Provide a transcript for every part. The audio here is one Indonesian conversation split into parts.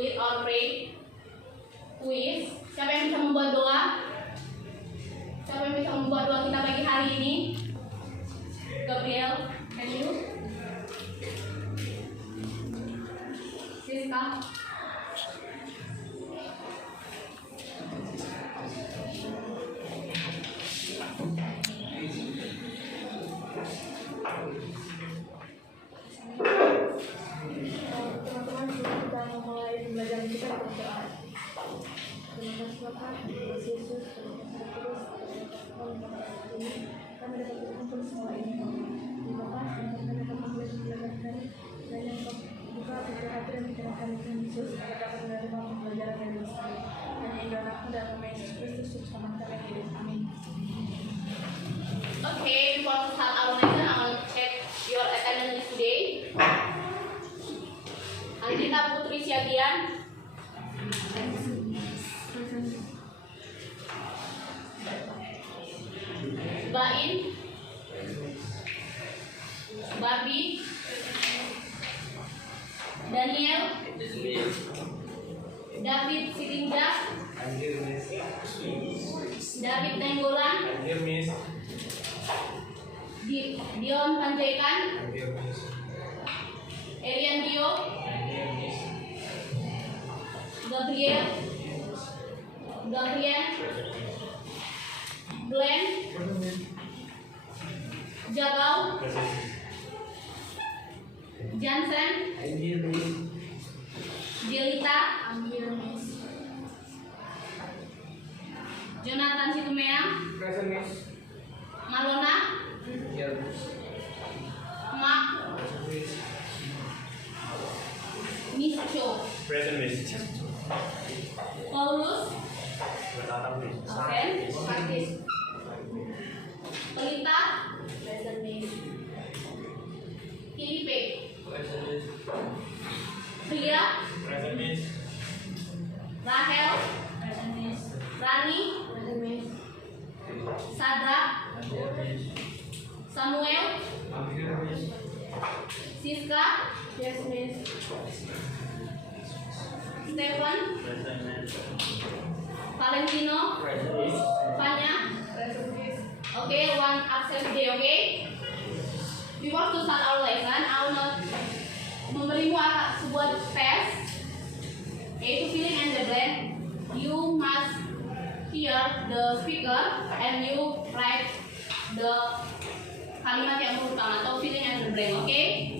it or pray? Who is? Siapa yang bisa membuat doa? Siapa yang bisa membuat doa kita pagi hari ini? Gabriel, can you? Siska. Teman-teman, kita mulai belajar kita berdoa. Terima kasih Bapak, terima kasih Yesus, terima kasih terus kami dapat berkumpul semua ini. Terima kasih kami dapat belajar kami dan yang buka pikiran hati dan pikiran kami Tuhan Yesus agar dapat menerima pembelajaran dari Yesus. Dan yang dalam dan nama Yesus Kristus bersama kami hidup. Amin. Okay, before to start our lesson, I want to check your attendance today. Anjita Putri Siagian. Bain, Barbie, Daniel, David Sirinja, David Tenggolan, Dion Panjaitan, Elian Dio, Gabriel, Glenn, Jabau, Jansen, Jelita, Jonathan Situmea, Malona, Mak, Miss Cho, Paulus, Oven, Pelita, Filipe, Pria, Rahel, Rani, Sadra, Samuel, Siska, Stephen, Valentino, Fanya. Okay, one absent today, okay? Before to start our lesson, I will not memberimu sebuah tes, yaitu filling in the blank. You must hear the speaker and you write the kalimat yang berulang atau filling in the blank, okay?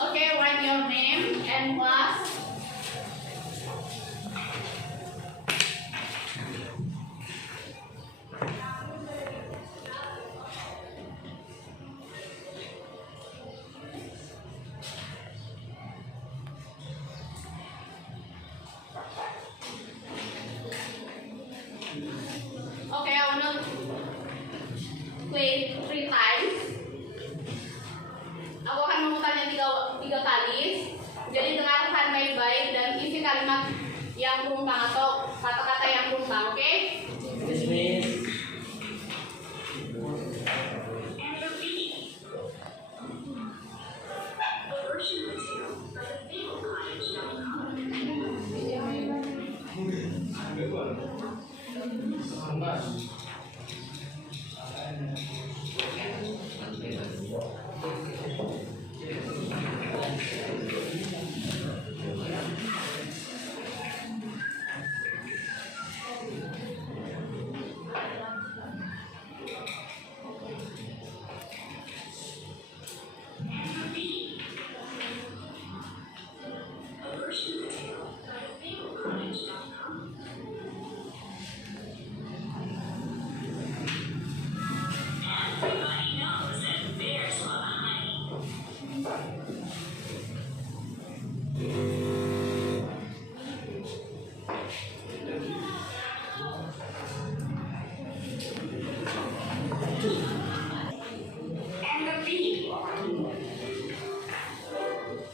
Okay, write your name and class. Okay, I want to play 3 times. Aku akan memutarnya tiga kali. Jadi dengarkan baik-baik dan isi kalimat yang berulang atau kata-kata yang berulang, oke? And the Bee.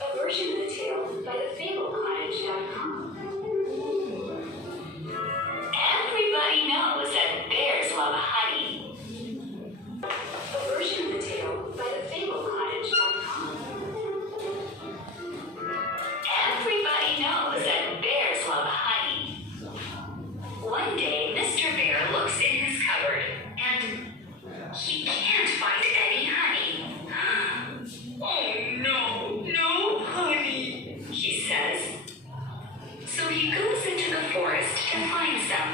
A version of the tale by thefablecottage.com. Everybody knows that bears love honey. A version of the tale by thefablecottage.com. Everybody knows that bears love honey. One day, Mr. Bear looks in his cupboard and he can't find any honey. Oh no, no honey, he says. So he goes into the forest to find some.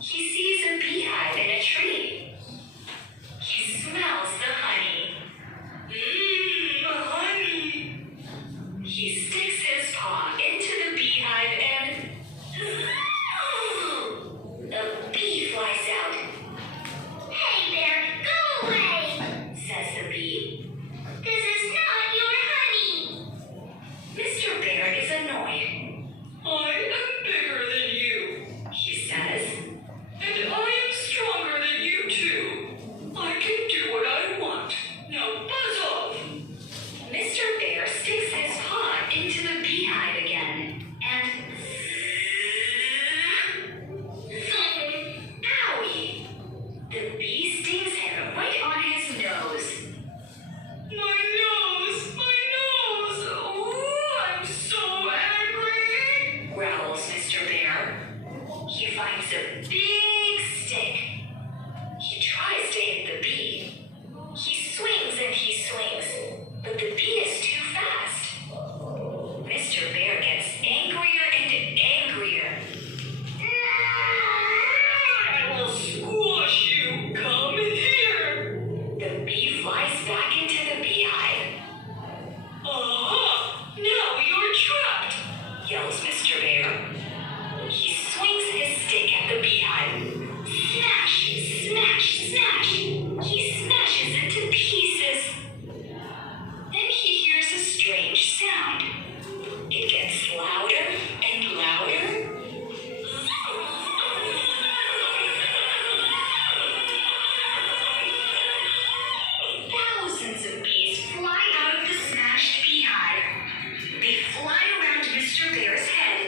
He sees a beehive in a tree. He smells the honey. Honey. He sticks his paw into the beehive and a bee flies out. Hey there, go away, says the bee. This is not your honey. Mr. Bear is annoyed. I am bigger than you, he says. And I am stronger than you too. I can do what I want. Now buzz off. Mr. Bear sticks his paw into the beehive again and owie! The bee stings him right on his nose. My nose! My nose! Oh, I'm so angry! Growls Mr. Bear. He finds a big stick. He tries to hit the bee. He swings and he swings, but the bee is too fast. Mr. Bear gets angrier and angrier. I will squash you. Come here. The bee flies back into the beehive. Aha! Now you're trapped, yells Mr. Bear. He swings his stick at the beehive. Smash, smash, smash. He smashes it to pieces. Then he hears a strange sound. It gets louder and louder. Thousands of bees fly out of the smashed beehive. They fly around Mr. Bear's head.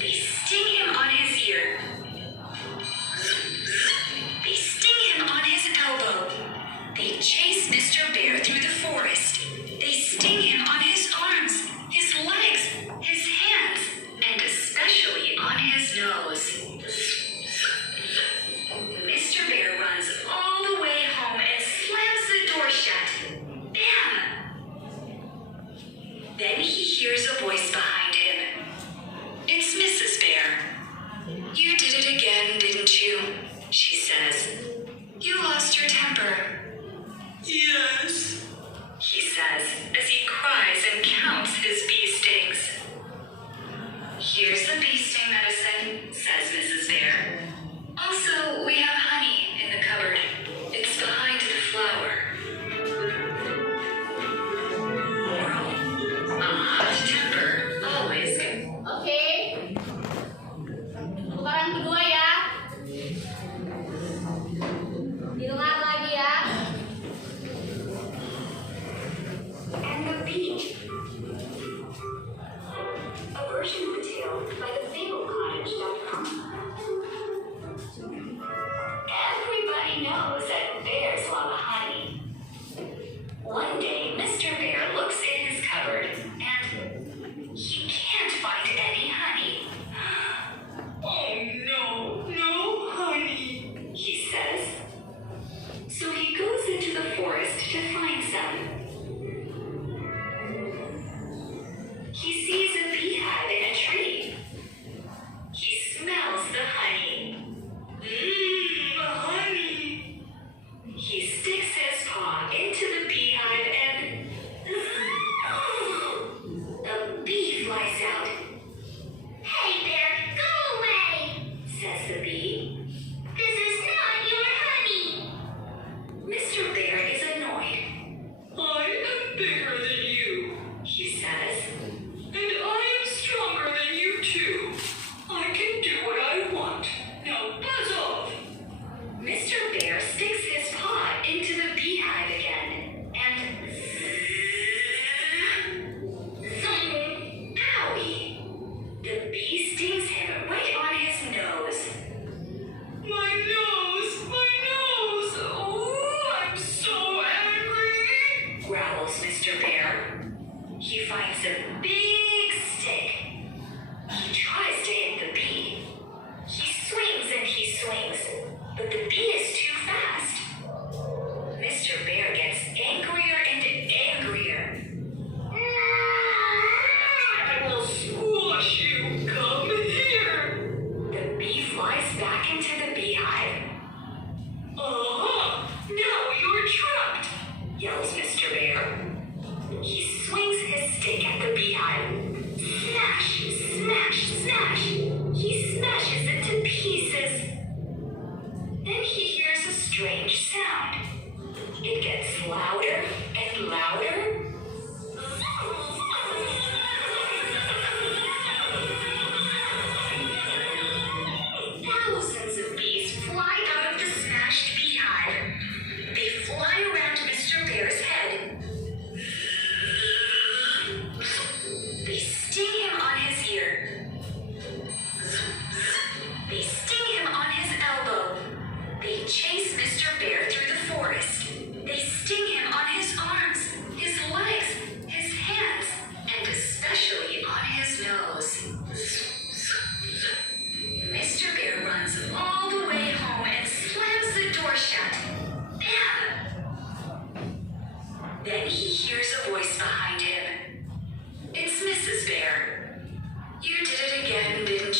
They sting him on his ear. They sting him on his elbow. They chase Mr. Bear through the forest. They sting him on his arms, his legs, his hands, and especially on his nose. Mr. Bear runs all the way home and slams the door shut. Bam! Then he hears a voice behind him. It's Mrs. Bear. You did it again, didn't you? She says. You lost your temper. Yes, he says as he cries and counts his bee stings. Here's the bee sting medicine, says Mrs. Bear. Also, we have honey in the cupboard. It's behind the flower. Moral: a hot temper always good. Oke. Putaran kedua ya. Didengar lagi ya. And the Bee. A version of the tale by thefablecottage.com. Everybody knows that bears love honey. One day, Mr. Bear looks in his cupboard and he can't find any honey. Oh no, no honey, he says. So he goes into the forest to find some. He sees a beehive in a tree.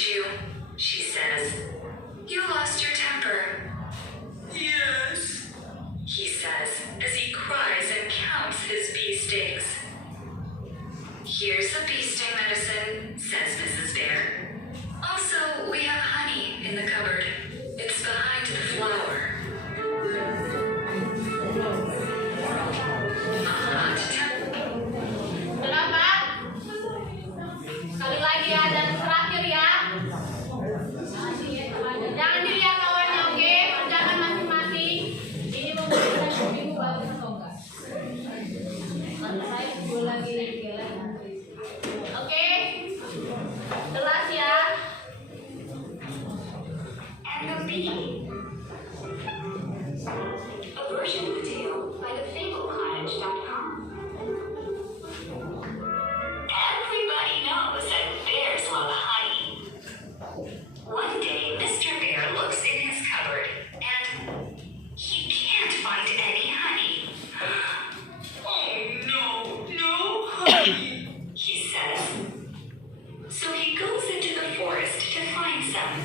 you? She says. You lost your temper. Yes, he says as he cries and counts his bee stings. Here's the bee sting medicine, says Mrs. Bear. Also, we have honey in the cupboard. It's behind the flower. Berapa? Sekali lagi ya, dan terakhir ya. Jangan dilihat lawannya, oke? Kerjakan masing-masing. Ini membutuhkan minggu bagus atau enggak? Selesai, dua lagi. Oke? Jelas ya? And the bee. A version of the tale by thefablecottage.com. Everybody knows that bears love honey. One day, Mr. Bear looks in his cupboard and he can't find any honey. Oh no, no honey, he says. So he goes into the forest to find some.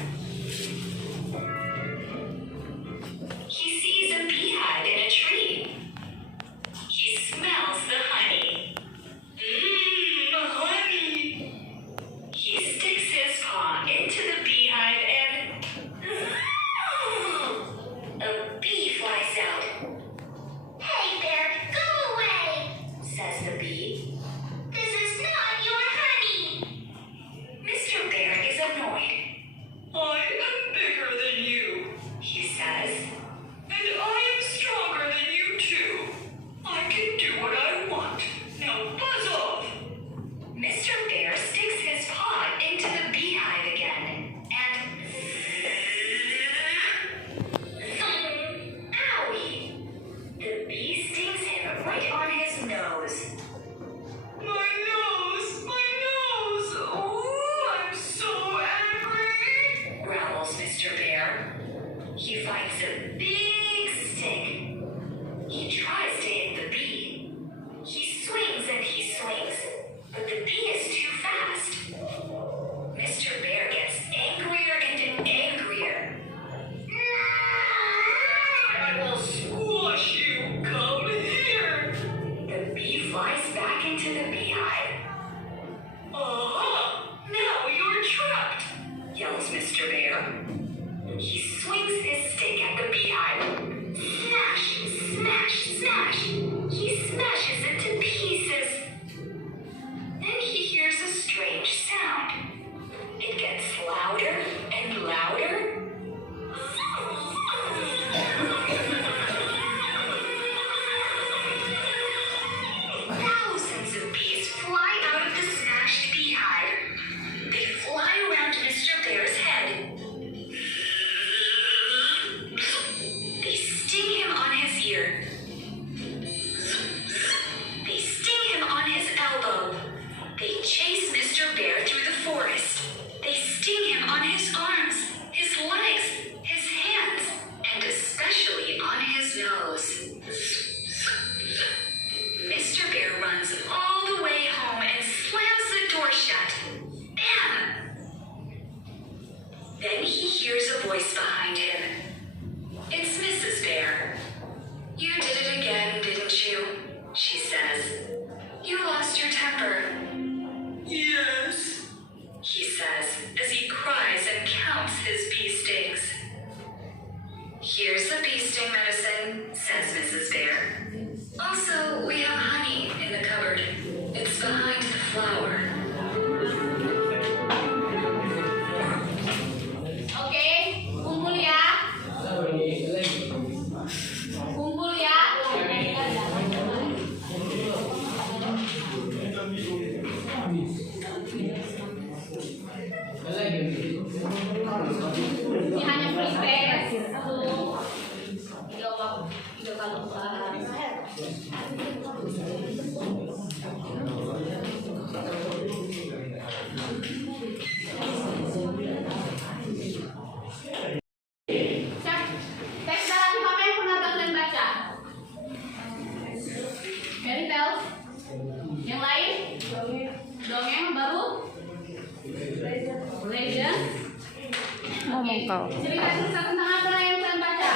He sees a beehive in a tree. He smells the honey. Honey! He sticks his paw into the beehive and a bee flies out. Hey bear, go away, says the bee. This is not your honey. Mr. Bear is annoyed. I am bigger than you, he says. And I am stronger than you too. I can do what I want. Now buzz off. Mr. Bear sticks his paw into the beehive again and owie! The bee stings him right on his nose. My nose! My nose! Oh, I'm so angry! Growls Mr. Bear. He finds a big stick. He tries to hit the bee. He swings and he swings, but the bee is too fast. Mr. Bear gets angrier and angrier. I will squash you. Come here. The bee flies back into the beehive. Now you're trapped, yells Mr. Bear. He swings his stick at the beehive. Smash, smash, smash. He smashes it to pieces. Then he hears a strange sound. It gets louder and louder. Thousands of bees fly out of the smashed beehive. They fly around Mr. Bear's head. They sting him on his ear. They sting him on his elbow. They chase Mr. Bear through the forest. They sting him on his arms, his legs, his hands, and especially on his nose. Mr. Bear runs all the way home and slams the door shut. Bam! Then he hears a voice behind him. It's Mrs. Bear. You did it again, didn't you? She says. You lost your temper. Yes, he says as he cries and counts his bee stings. Here's the bee sting medicine, says Mrs. Bear. Also, we have honey in the cupboard. It's behind the flower. Oke, kumpul ya. Kumpul ya. Ini hanya free test. Tiga kali usaha. Teks dalam apa yang pernah kalian baca? Fairy tale? Yang lain? Dongeng baru? Legend. Ngomong kau. Cerita-cerita tentang apa yang kalian baca?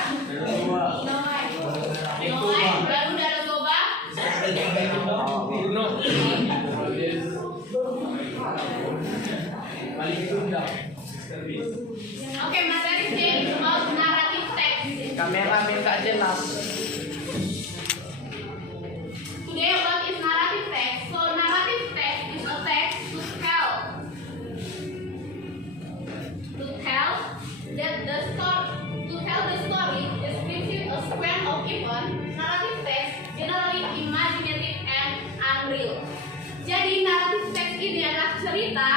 Noah, baru Danau Toba. Bruno. Oke, materi C about narrative text. Kamera minta jelas. Today what is narrative text? So narrative text is a text to tell that the story descriptive a sequence of events. Narrative text generally imaginative and unreal. Jadi narrative text ini adalah cerita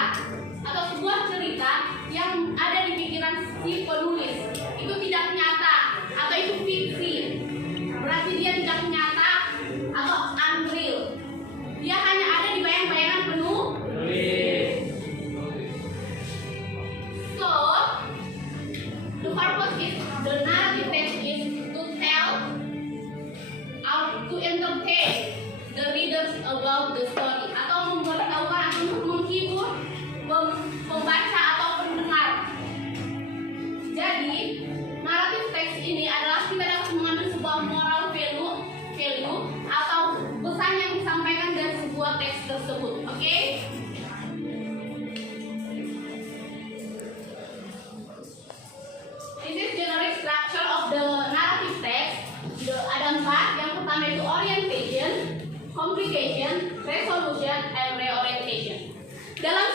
atau sebuah cerita yang ada di pikiran si penulis. Itu tidak nyata atau itu fiksi. Berarti dia tidak nyata atau unreal. Dia hanya ada di bayang-bayangan penulis. So, the purpose is the narrative text is to tell or to entertain the readers about the story atau memberitahukan atau menghibur pembaca atau pendengar. Jadi, narrative text ini adalah kita dapat mengambil sebuah moral value atau pesan yang disampaikan dari sebuah teks tersebut. Oke? This is generic structure of the narrative text. Ada 4. Yang pertama itu orientation, complication, resolution, and reorientation. Dalam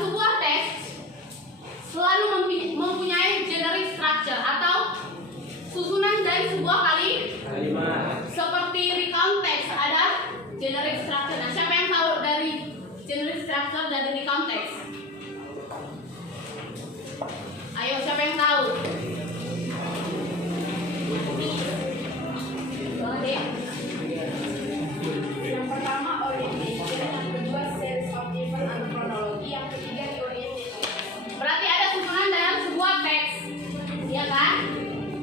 sebuah teks selalu mempunyai generic structure atau susunan dari sebuah kalimat. Seperti recount text ada generic structure. Nah, siapa yang tahu dari generic structure dari recount text? Ayo, siapa yang tahu? Yang pertama orientation, yang kedua series of event atau kronologi, yang ketiga reorientation. Berarti ada susunan dalam sebuah teks, ya kan?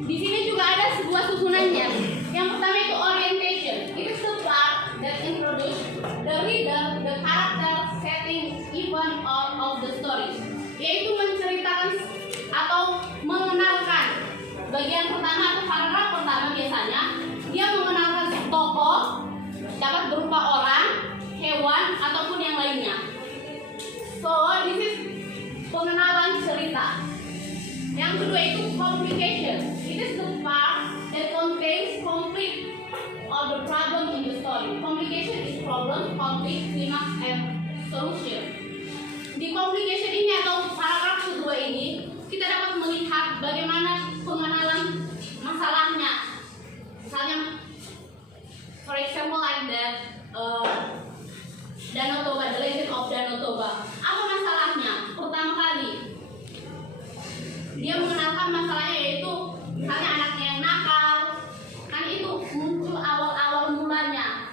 Di sini juga ada sebuah susunannya. Yang pertama itu orientation. It is the part that introduce the reader, the character, setting, event of the story. Yaitu menceritakan atau mengenalkan. Bagian pertama atau paragraf pertama biasanya dia mengenalkan tokoh, dapat berupa orang, hewan, ataupun yang lainnya. So, this is pengenalan cerita. Yang kedua itu complication. It is the part that contains conflict or the problem in the story. Complication is problem, conflict, climax, and solution. Di complication ini atau paragraf kedua ini kita dapat melihat bagaimana pengenalan masalahnya. Misalnya, for example like that, Danau Toba, The Legend of Danau Toba. Apa masalahnya? Pertama kali, dia mengenalkan masalahnya yaitu misalnya anaknya yang nakal. Kan itu muncul awal-awal mulanya.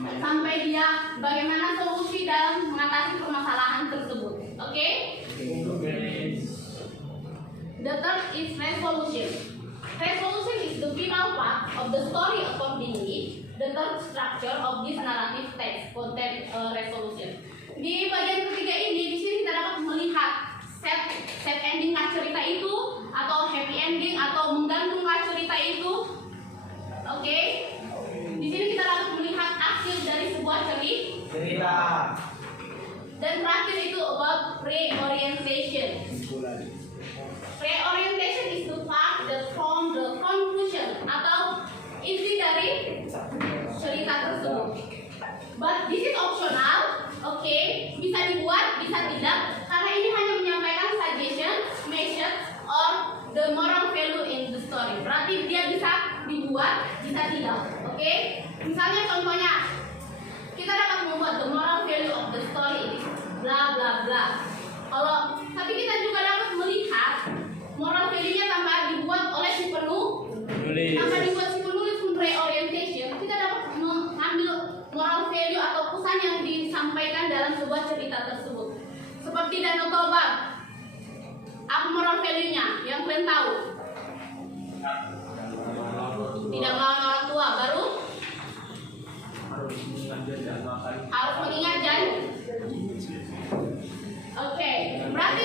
Sampai dia bagaimana solusi dalam mengatasi permasalahan tersebut. Oke? The third is resolution. Resolution is the final part of the story accordingly. The third structure of this narrative text contain resolution. Di bagian ketiga ini, di sini kita dapat melihat set endingkah cerita itu, atau happy ending, atau menggantungkah cerita itu. Oke? Di sini kita dapat melihat akhir dari sebuah cerita. Dan terakhir itu about reorientation. Reorientation is the part that form the conclusion atau inti dari cerita tersebut. But this is optional, oke? Bisa dibuat, bisa tidak, karena ini hanya menyampaikan suggestion, message, or the moral value in the story. Berarti dia bisa dibuat, bisa tidak, oke? Misalnya contohnya, kita dapat membuat the moral value of the story, bla bla bla. Tapi kita juga dapat melihat moral value-nya tanpa dibuat oleh si penulis, tanpa dibuat si penulis pun reorientation, kita dapat mengambil moral value atau pesan yang disampaikan dalam sebuah cerita tersebut. Seperti Danau Toba, apa moral value-nya? Yang kalian tahu? Tidak melawan orang tua. Baru? Harus mengingat janji. Oke, berarti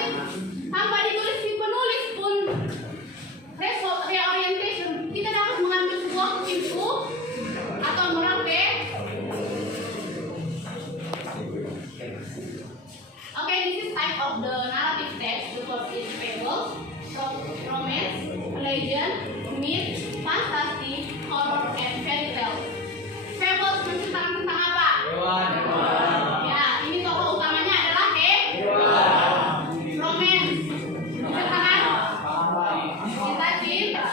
tanpa ditulis si penulis pun reorientation kita dapat mengambil sebuah info atau moral Okay, this is type of the narrative text. The first is fable, romance, legend, myth, fantasy, horror, and fairy tale. Fables menceritakan tentang apa? Ya, ini tokoh utamanya adalah romance. Menceritakan cinta,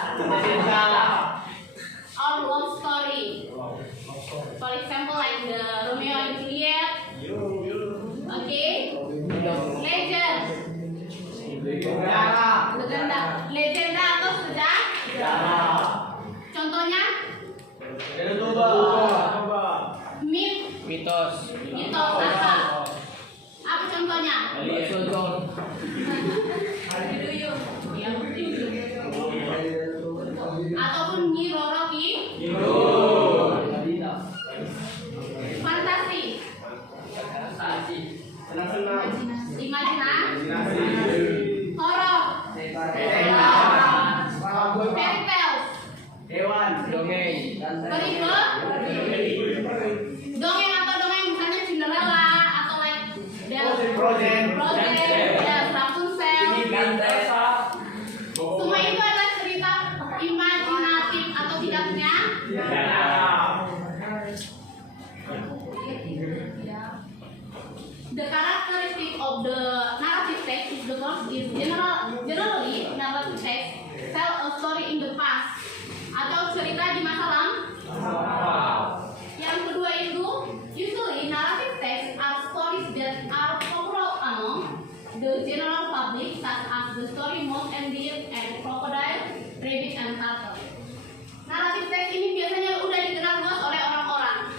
or love story. For example, like the Romeo and Juliet. Okay. Legend. Legenda atau sejarah. Contohnya? Mitos. Apa? Apa contohnya? Ataupun Nyi Roro Ki. Fantasi. Imajinasi. Horor. Fairy tales. Dongeng atau dongeng misalnya Cinderella atau like Frozen, ya Rapunzel. Semua itu adalah cerita imajinatif atau tidaknya. The characteristic of the narrative text is the first is generally narrative text tell a story in the past atau cerita di masa lalu. Yang kedua itu usually narrative text are stories that are popular among the general public such as the story Mouse and Deer and Crocodile, Rabbit and Turtle. Narrative text ini biasanya udah dikenal luas oleh orang-orang.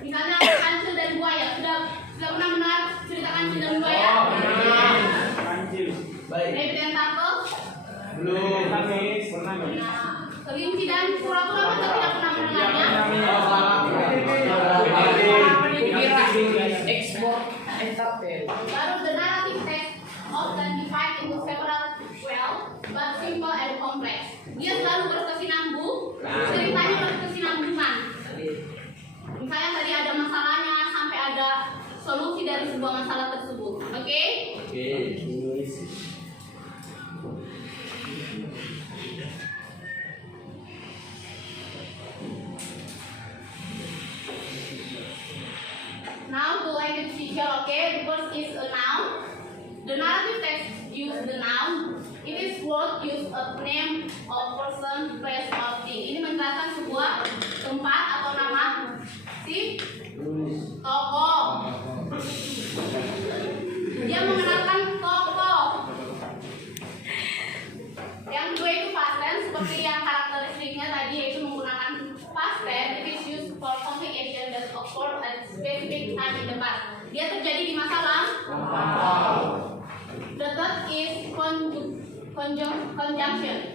Misalnya Kancil dan Buaya. Sudah pernah mendengar cerita Kancil dan Buaya? Rabbit and Turtle? Belum. Kelinci dan kura-kura masa tidak pernah mendengarnya? Baru the narrative text often divided into several but simple and complex. Dia selalu berkesinambung, ceritanya berkesinambungan. Misalnya tadi ada masalahnya sampai ada solusi dari sebuah masalah tersebut. Oke? Now the language feature, okay? The first is a noun. The narrative text use the noun. It is word use a name of person, place, or thing. Ini menjelaskan sebuah tempat atau nama si tokoh. Dia mengenalkan tokoh. Yang kedua itu past tense, seperti yang karakteristiknya tadi yaitu menggunakan past tense. It is used for something action that occurred at specific time in the past. Dia terjadi di masa lalu. The third is conjunction.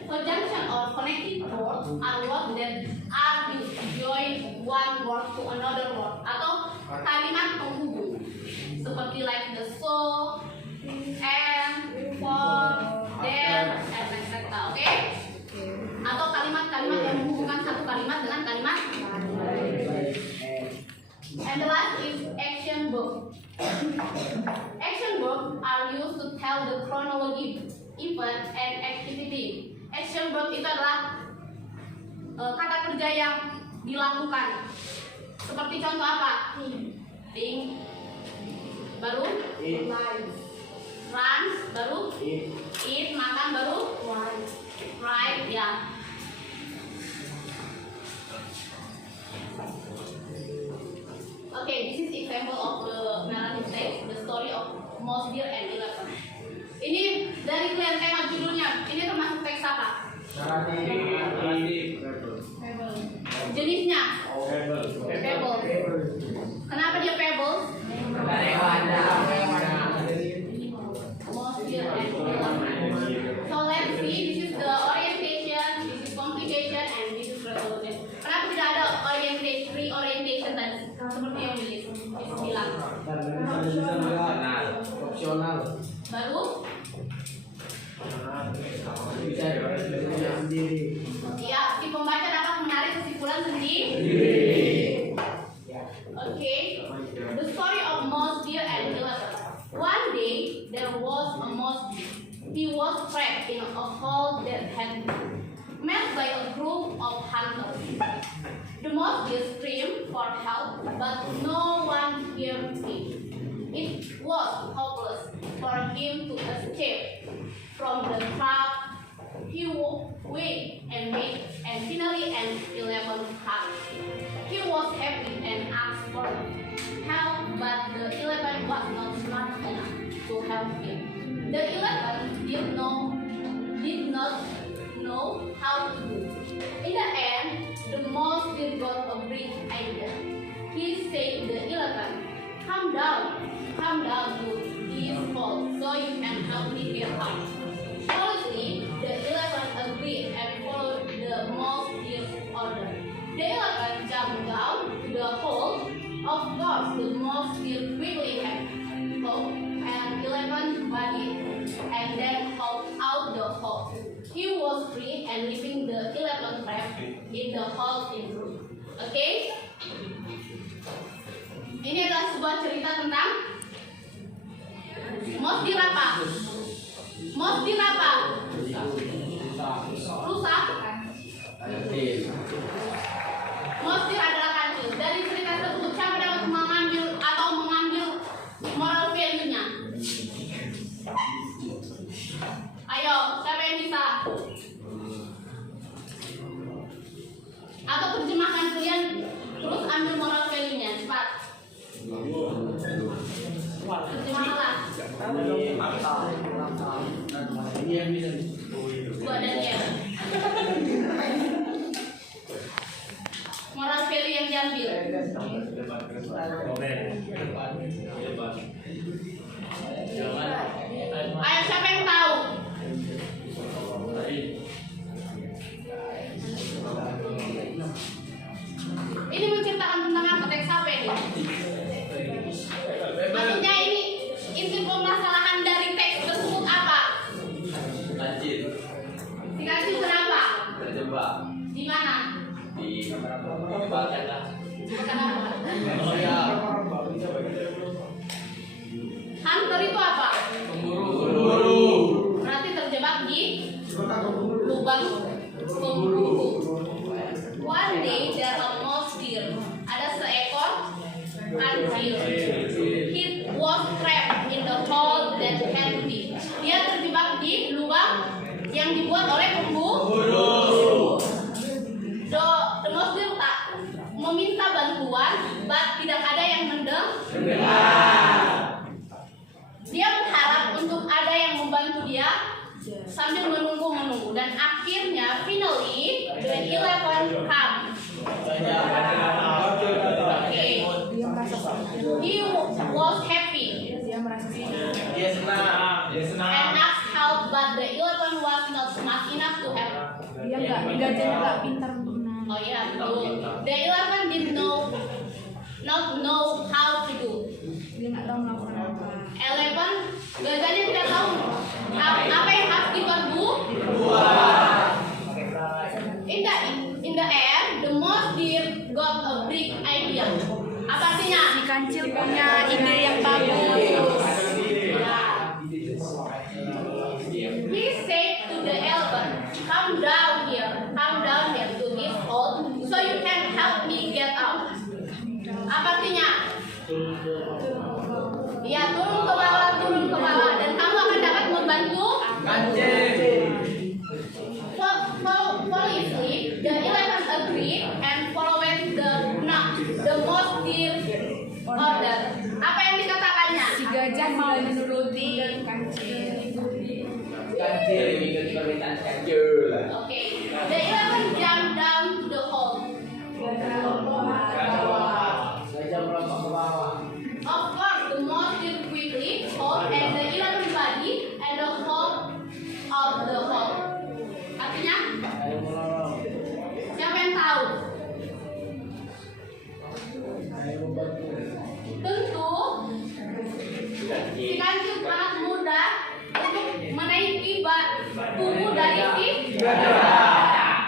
Conjunction or connecting words are words that are used to join one word to another word atau kalimat penghubung seperti like the so, and, for, there, etc. Okay? Atau kalimat-kalimat yang menghubungkan satu kalimat dengan kalimat. And the last is action verb. Action verbs are used to tell the chronology, event, and activity. Action verb itu adalah kata kerja yang dilakukan. Seperti contoh apa? Think, baru run, baru eat, makan, baru write, ya. Okay, this is example of the narrative text, the story of Mouse, Deer, and Elephant. Ini dari kalian tengok judulnya, ini termasuk teks apa? Jenisnya? Fable. Kenapa dia fable? Mouse, Deer, and Elephant. So let's see, this is the orientation, this is complication, and this is resolution. Kenapa tidak ada orientation, reorientation tadi? Seperti yang Opsional. Baru Bisa sendiri. ya, si pembaca dapat menarik kesimpulan sendiri. Okay. The story of Mouse Deer and Elephant. One day there was a mouse deer. He was trapped in a hole that had been met by a group of hunters. The mouse deer screamed for help, but no one heard him. It was hopeless for him to escape from the trap. He waited and waited, and finally an 11 came. He was happy and asked for help, but the 11 was not smart enough to help him. The 11 did not know how to do. In the end, the mouse did got a bright idea. He said to the 11, come down to this hole so you can help me get out. Honestly, the 11 agreed and followed the mouse deer's order. The 11 jumped down to the hole. Of course, the mouse deer quickly had and 11 body and then hopped out the hole. He was free and leaving the 11 trapped in the hole in room. Okay? Ini adalah sebuah cerita tentang mouse deer apa? Mouse deer apa? Rusak. Mouse deer adalah kancil. Dari cerita tersebut siapa dapat mengambil moral value-nya? Ayo, siapa yang bisa? Atau terjemahkan kalian terus ambil moral value-nya, cepat. Terjemahkanlah. Buat Daniel. Moral value yang diambil. Ayo, siapa yang tahu? Ini menceritakan tentang apa? Teks apa ini? Maksudnya ini inti permasalahan dari teks tersebut apa? Si kancil kenapa? Terjebak Di mana? di balkan lah. Kenapa? Oh ya. Hunter itu apa? Pemburu. Berarti terjebak di lubang pemburu. One day there a mouse deer. Ada seekor kancil. He was trapped in the hole that had been. Dia terjebak di lubang yang dibuat oleh pemburu. The mouse deer tak meminta bantuan, but tidak ada yang mendengar. Dia berharap untuk ada yang membantu dia sambil menunggu dan akhirnya finally the 11 come. Okay. He was happy Dia senang. and asked help, but the 11 was not smart enough to help. Dia nggak pintar untuk Oh yeah, betul. The 11 did not know how to do. dia nggak tahu melakukan apa. 11 gajahnya tidak tahu apa yang harus diperbu. In the end, the mouse deer got a big idea. Apa artinya? Si kancil punya ide yang bagus. He said to the elephant, come down here to this hole so you can help me get out. Apa artinya? Ya, turun ke bawah dan kamu akan dapat membantu. Foolishly, the 11 agreed and followed the mouse deer order. Apa yang dikatakannya? Si gajah mau menuruti kancil. Okay. The 11 jumped down to the hole. Of course, the mouse deer quickly hole and the 11 body and the hole of the hole. Artinya? Siapa yang tahu? Tentu Si kancil sangat mudah untuk menaiki tubuh dari si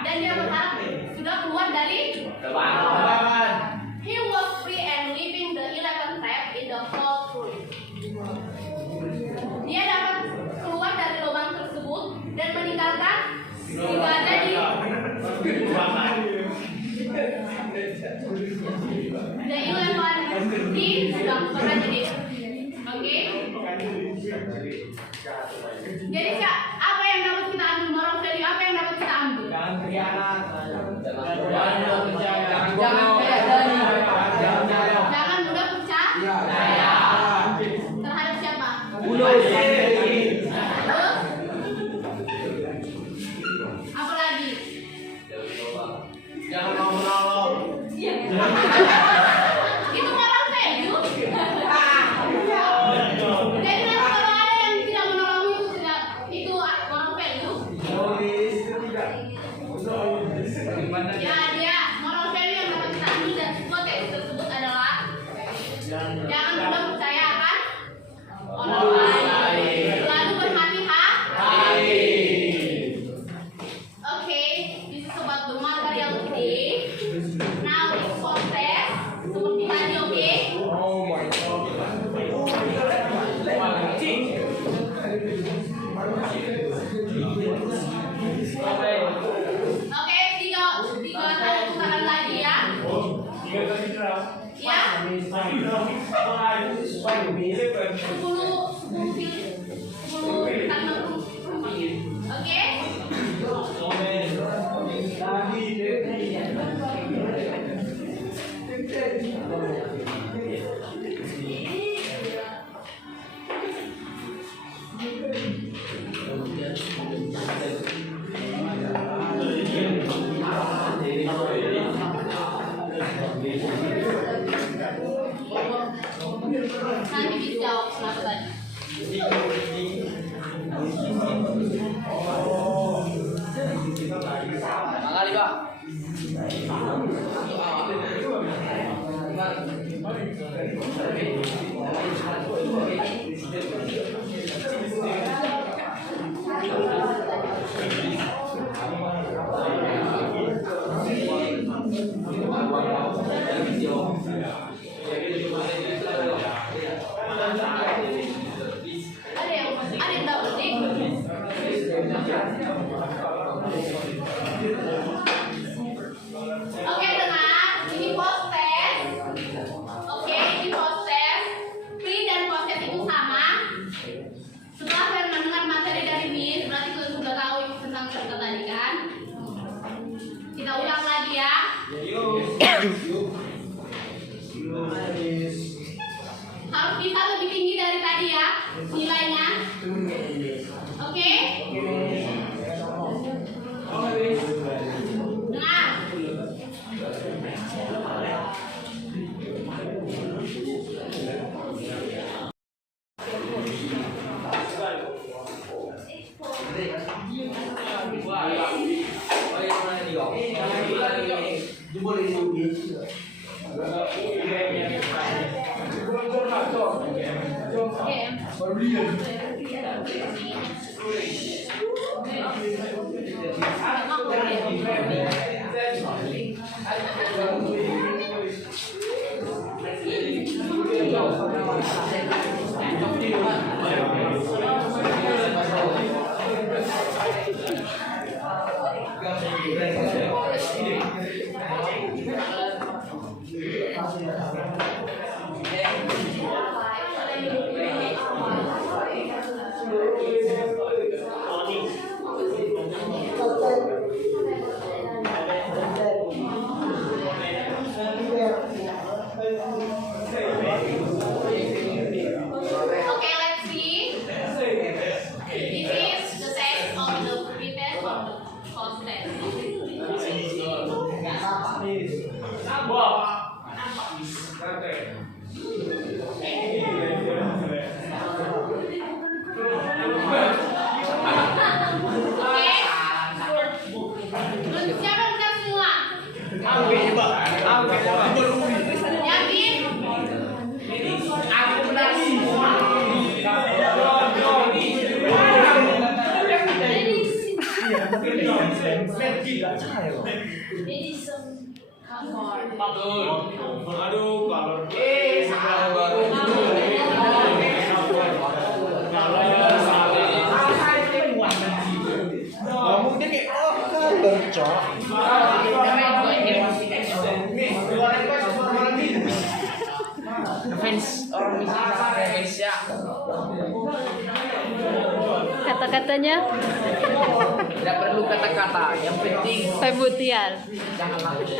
dan dia berharap sudah keluar dari Tebangan. He was free and leaving the 11th step in the whole truth. Dia dapat keluar dari lubang tersebut dan meninggalkan si gajah di the 11 di sebelah jadi. Oke. Jadi apa yang dapat kita ambil moral value? Apa yang dapat kita ambil? Jangan berkhianat. Jangan mudah percaya terhadap siapa? Terus. Apa lagi? Jangan mau menolong. Itu moral value. Jadi nanti kalau ada yang tidak menolongmu itu moral value. Ya dia moral value yang dapat kita ambil dan konteks tersebut adalah jangan mudah percaya akan orang lain. Selalu berhati-hati. Okay, this is about the materiality. Now this context seperti tadi, okay? Oke, tiga kali putaran lagi ya. Ya. 10 Oke. Nanti dijawab selalu tadi. Makasih, Pak. Ada yang double tick. Oke, dengar. Ini proses. Oke, ini proses. Pre dan proses itu sama. Setelah kalian mendengar materi dari Miss, berarti kalian sudah tahu tentang cerita tadi kan? Kita ulang lagi ya. Harus bisa lebih tinggi dari tadi ya nilainya. Oke? Dengar. Okay, let's see. This is the text of the pre-test or the post-test. Siapa yang udah semua? Yakin? Aduh, kalau mungkin kayak color, Cok. Fans orang Indonesia. Kata-katanya Tidak perlu kata-kata, yang penting pembuktian. jangan langsung.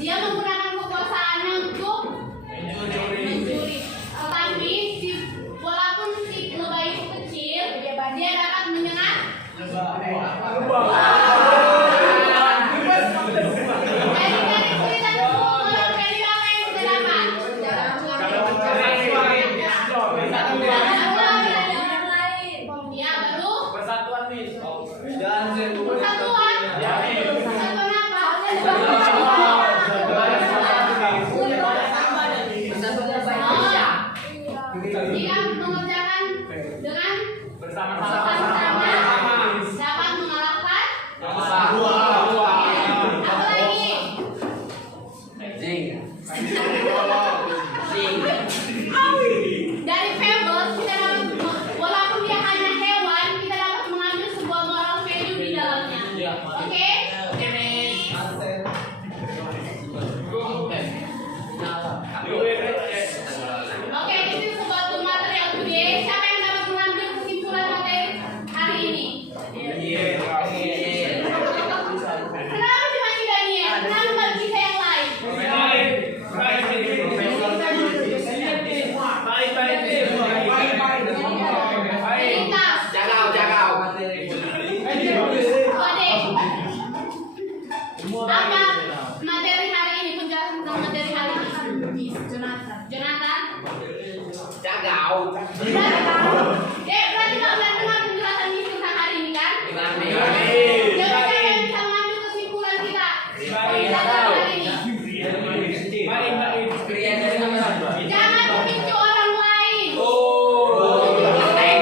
Dia menggunakan kekuasaannya untuk mencuri. Tapi walaupun si lebah itu kecil, dia dapat menyengat. Dari cerita tersebut, Feli apa yang kita dapat? Ya, baru Persatuan nih. persatuan. Persatuan apa? Jika mengerjakan dengan bersama-sama dapat mengalahkan. Apa lagi? Dari fable kita dapat, walaupun dia hanya hewan, kita dapat mengambil sebuah moral value di dalamnya. Oke? Oke, ini suatu material today. Siapa yang dapat mengambil kesimpulan materi hari ini? Kenapa cuma kita nih ya? Kenapa nggak bisa yang lain? Lintas. Ode. Apa materi hari ini? Penjelasan tentang materi hari ini. Jonathan. Berarti kau sudah dengar penjelasan Miss tentang hari ini kan? Jadi siapa yang bisa mengambil kesimpulan kita? Tentang hari ini. Jangan memicu orang lain. Buat Jonathan.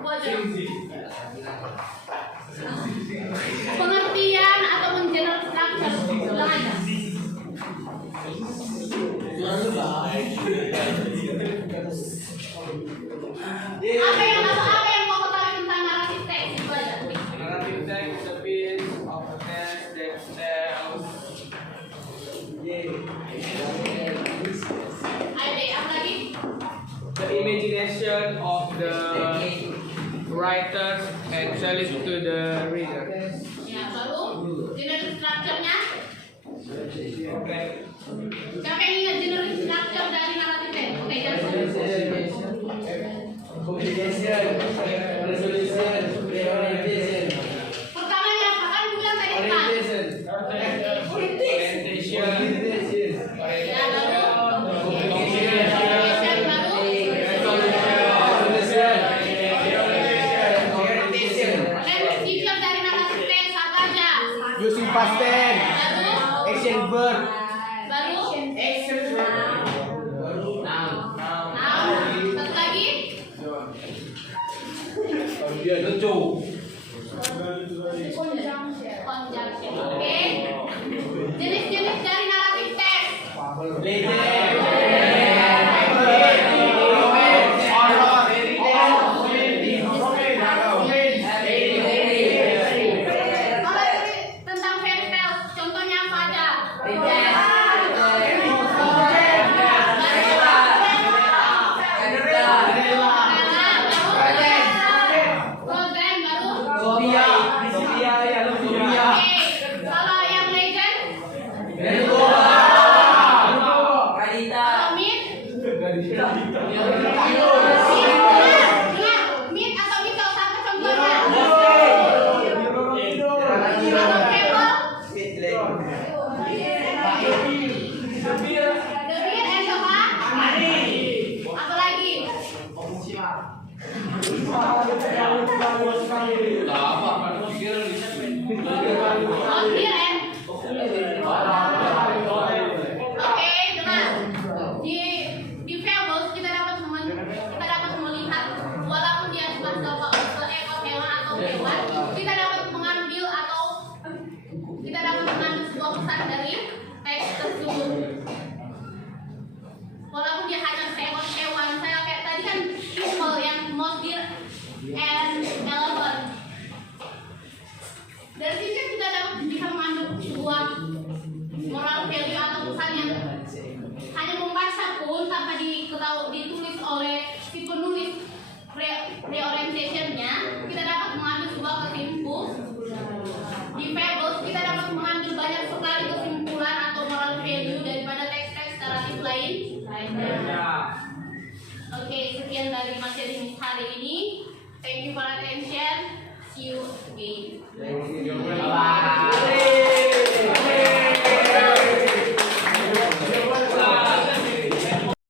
Buat Jonathan. Pengertian ataupun general structure ulang aja. Apa yang kau the writers and sell it to the reader. Ya, baru general structure-nya. Siapa yang ingat general structure dari naratif teks? Oke, jangan. Pertamanya apa? Kan bilang tadi kan. Ya, baru. Orientation baru. Sifat dari naratif teks apa aja? Using past tense, Baru. action verb, Baru. Now. Satu lagi. Conjunction. Oke. Jenis-jenis dari naratif teks. Kalau tentang fairy tale, contohnya apa aja? Frozen baru. Oke. Kalau yang legend, kalau myth, myth atau mitos apa contohnya? Kalau fable, The Bear and the Heart. Apa lagi? Lost Deer and Oke, tenang. Di fables kita dapat melihat walaupun dia seekor hewan atau hewan, kita dapat mengambil sebuah pesan dari teks tersebut. Walaupun dia hanya seekor hewan, saya kayak tadi kan simple yang mouse deer and elephant. Dari sini kita dapat bisa mengambil sebuah moral value atau pesan yang hanya membaca pun tanpa ditulis oleh si penulis reorientationnya, kita dapat mengambil sebuah kesimpulan. Di fables kita dapat mengambil banyak sekali kesimpulan atau moral value daripada teks-teks naratif lainnya. Oke, sekian dari materi hari ini. Thank you for attention. See you again. Bye.